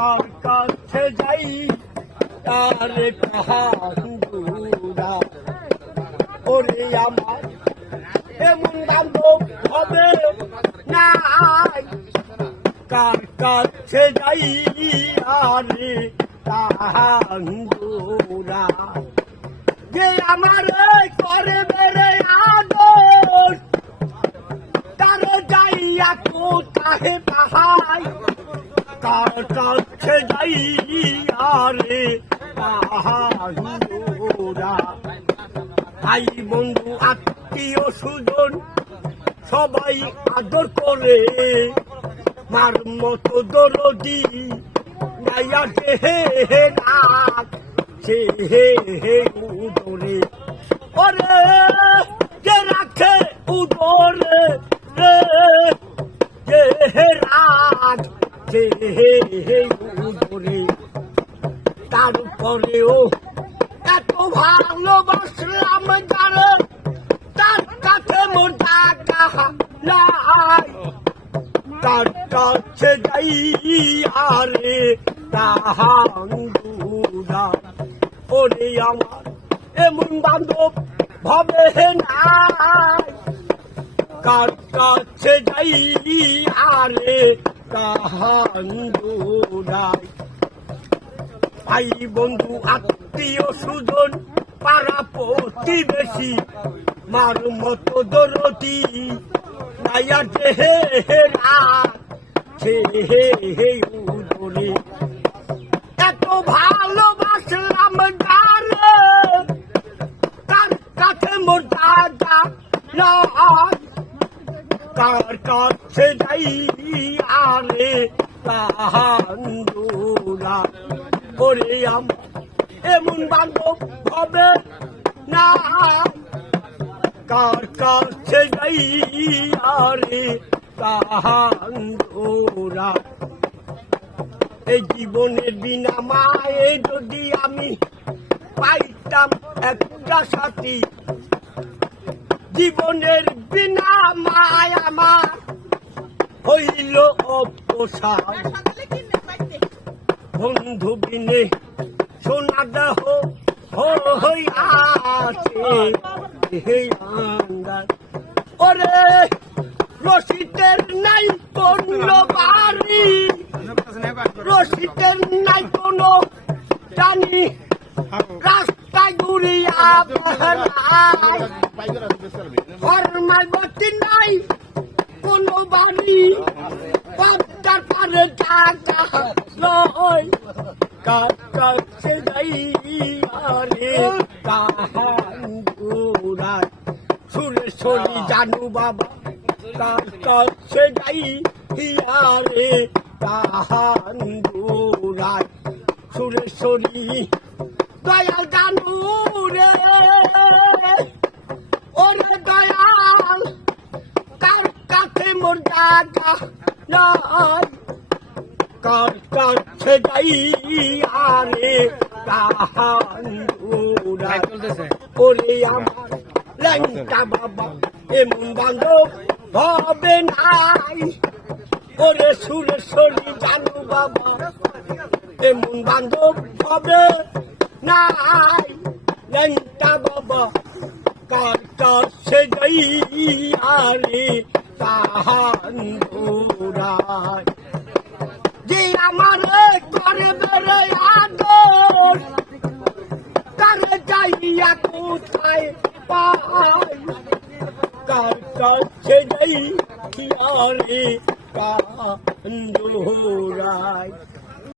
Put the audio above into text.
কার কাছে যাই তারে কাহান্দুরা ওরে আমার এমন বান্ধব হবে নাই কার কাছে যাই আরে কাহান্দুরা যে আমার করে বেড়ে আদর তার যাইয়া কোথায় পাহাই কার কাছে যাই আরে কাহান্দুরা ভাই বন্ধু আত্মীয় সুজন সবাই আদর করে মার মতো দরদি গাইয়া হে হে রাত সে হে হে উদরে ওরে যে রাখে উদরে রে যে হে রাত সে হে হে উদরে তারপরেও এত ভালোবাসলাম যারে তার কাছে মোর টাকা নাই তার কাছে যাই আরে কাহান্দুরা ওরে আমার এমন বান্ধব ভাবে নাই কার কাছে যাই আরে কাহান্দুরা ভাই বন্ধু আত্মীয় সুজন পাড়া প্রতিবেশী মার মতো দরদি নাইয়া যে হে হে রাত সে হে হে উদরে এত ভালোবাসলাম যারে তার কাছে মোর দাদা নাই কার কাছে যাই আরে কাহান্দুরা ওরে আমার এমন বান্ধব হবে না কার কাছে যাই আরে কাহান্দুরা এই জীবনের বিনা মায়ে যদি আমি পাইতাম একটা সাথী জীবনের বিনা মায় আমার হইল অপসার বন্ধু বিনে সোনা দেহ হইয়াছে ওরে রশিদের নাই কোন বাড়ি রশিদের নাই কোন জানি রাস্তায় ঘুরিয়া ফরমাল গতি নাই কোন বাড়ি পদ্মার পারে টাকা লয় কার কাছে যাই আরে কাহান্দুরা সুরেশ্বরী জানু বাবা কার কাছে যাই আরে কাহান্দুরা সুরেশ্বরী দয়াল জানু রে ওরে দয়াল কার কাছে মোর জায়গা নাই কার কাছে যাই আরে কাহান্দুরা ওরে আমার ল্যাংটা বাবা এমন বান্ধব হবে নাই ওরে সুরেশ্বরী জানু বাবা এমন বান্ধব হবে নাই ল্যাংটা বাবা কার কাছে যাই আরে কাহান্দুরা যে আমার করে বেড়ে আদর তারে যাইয়া কোথায় পাই কার কাছে যাই আরে কাহান্দুরা।